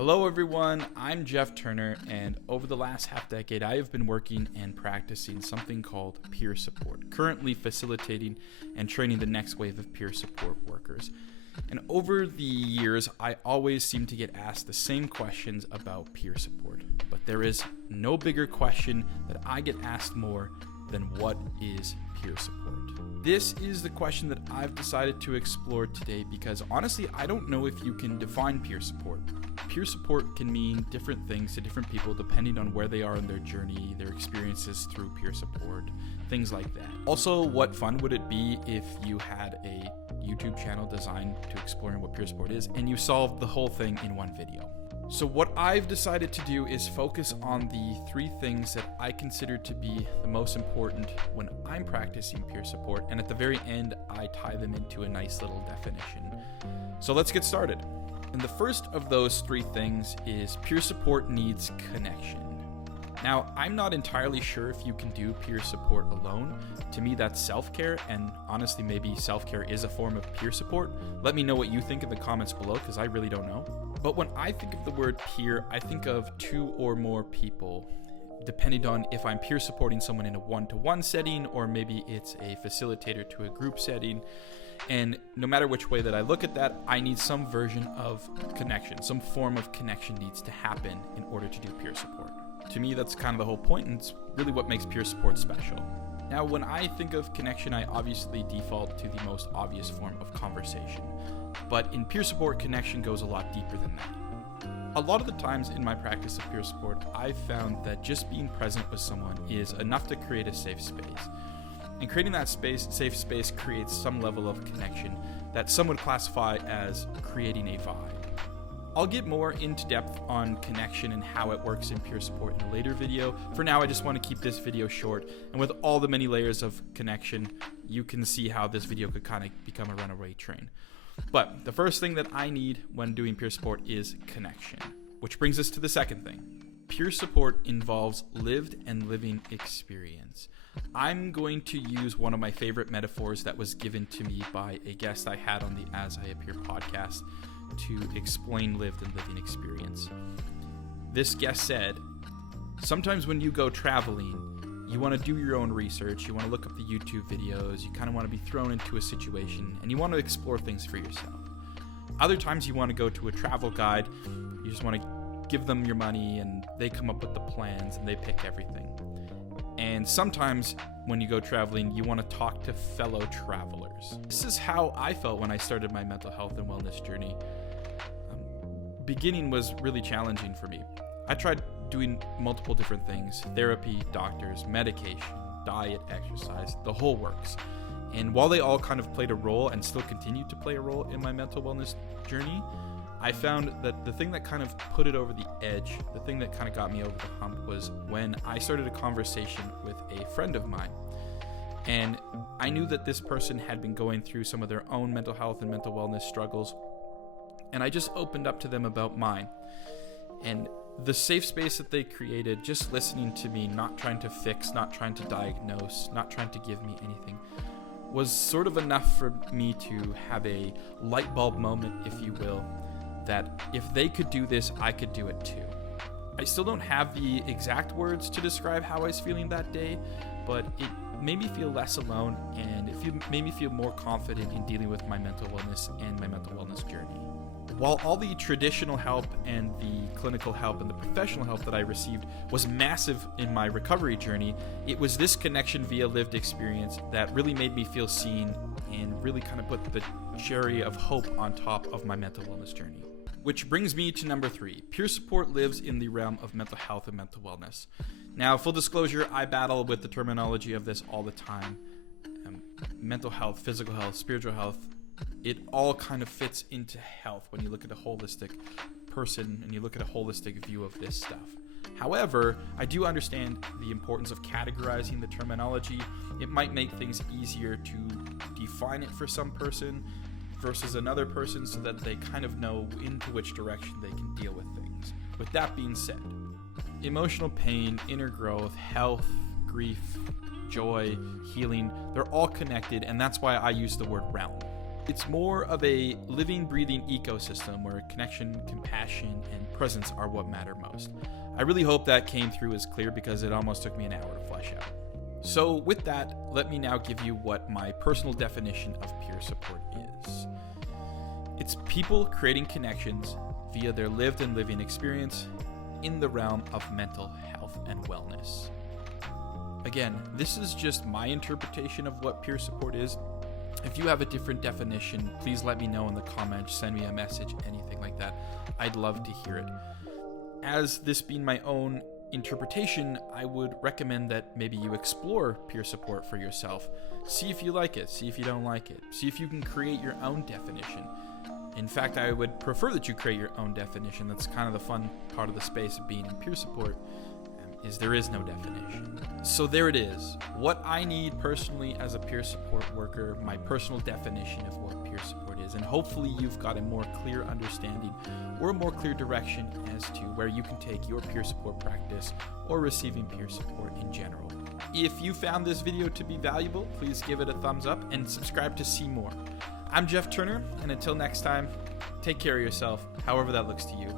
Hello everyone, I'm Jeff Turner, and over the last half decade I have been working and practicing something called peer support, currently facilitating and training the next wave of peer support workers. And over the years, I always seem to get asked the same questions about peer support, but there is no bigger question that I get asked more than what is peer support. This is the question that I've decided to explore today because honestly, I don't know if you can define peer support. Peer support can mean different things to different people depending on where they are in their journey, their experiences through peer support, things like that. Also, what fun would it be if you had a YouTube channel designed to exploring what peer support is and you solved the whole thing in one video? So what I've decided to do is focus on the three things that I consider to be the most important when I'm practicing peer support, and at the very end, I tie them into a nice little definition. So let's get started. And the first of those three things is peer support needs connection. Now, I'm not entirely sure if you can do peer support alone. To me, that's self-care, and honestly, maybe self-care is a form of peer support. Let me know what you think in the comments below, because I really don't know. But when I think of the word peer, I think of two or more people, depending on if I'm peer supporting someone in a one-to-one setting, or maybe it's a facilitator to a group setting. And no matter which way that I look at that, I need some version of connection. Some form of connection needs to happen in order to do peer support. To me, that's kind of the whole point, and it's really what makes peer support special. Now, when I think of connection, I obviously default to the most obvious form of conversation. But in peer support, connection goes a lot deeper than that. A lot of the times in my practice of peer support, I've found that just being present with someone is enough to create a safe space. And creating that safe space creates some level of connection that some would classify as creating a vibe. I'll get more into depth on connection and how it works in peer support in a later video. For now, I just want to keep this video short, and with all the many layers of connection, you can see how this video could kind of become a runaway train. But the first thing that I need when doing peer support is connection, which brings us to the second thing. Peer support involves lived and living experience. I'm going to use one of my favorite metaphors that was given to me by a guest I had on the As I Appear podcast to explain lived and living experience. This guest said, sometimes when you go traveling, you want to do your own research, you want to look up the YouTube videos, you kind of want to be thrown into a situation, and you want to explore things for yourself. Other times you want to go to a travel guide, you just want to give them your money and they come up with the plans and they pick everything. And sometimes when you go traveling, you want to talk to fellow travelers. This is how I felt when I started my mental health and wellness journey. Beginning was really challenging for me. I tried doing multiple different things: therapy, doctors, medication, diet, exercise, the whole works. And while they all kind of played a role and still continue to play a role in my mental wellness journey, I found that the thing that kind of put it over the edge, the thing that kind of got me over the hump, was when I started a conversation with a friend of mine. And I knew that this person had been going through some of their own mental health and mental wellness struggles. And I just opened up to them about mine. And the safe space that they created, just listening to me, not trying to fix, not trying to diagnose, not trying to give me anything, was sort of enough for me to have a light bulb moment, if you will, that if they could do this, I could do it too. I still don't have the exact words to describe how I was feeling that day, but it made me feel less alone, and it made me feel more confident in dealing with my mental wellness and my mental wellness journey. While all the traditional help and the clinical help and the professional help that I received was massive in my recovery journey, it was this connection via lived experience that really made me feel seen and really kind of put the cherry of hope on top of my mental wellness journey. Which brings me to number 3. Peer support lives in the realm of mental health and mental wellness. Now, full disclosure, I battle with the terminology of this all the time. Mental health, physical health, spiritual health, it all kind of fits into health when you look at a holistic person and you look at a holistic view of this stuff. However, I do understand the importance of categorizing the terminology. It might make things easier to define it for some person versus another person so that they kind of know into which direction they can deal with things. With that being said, emotional pain, inner growth, health, grief, joy, healing, they're all connected, and that's why I use the word realm. It's more of a living, breathing ecosystem where connection, compassion, and presence are what matter most. I really hope that came through as clear because it almost took me an hour to flesh out. So with that, let me now give you what my personal definition of peer support is. It's people creating connections via their lived and living experience in the realm of mental health and wellness. Again, this is just my interpretation of what peer support is. If you have a different definition, please let me know in the comments, send me a message, anything like that. I'd love to hear it. As this being my own interpretation, I would recommend that maybe you explore peer support for yourself. See if you like it, see if you don't like it, see if you can create your own definition. In fact, I would prefer that you create your own definition. That's kind of the fun part of the space of being in peer support, is there is no definition. So there it is. What I need personally as a peer support worker, my personal definition of what peer support is. And hopefully you've got a more clear understanding or a more clear direction as to where you can take your peer support practice or receiving peer support in general. If you found this video to be valuable, please give it a thumbs up and subscribe to see more. I'm Jeff Turner, and until next time, take care of yourself, however that looks to you.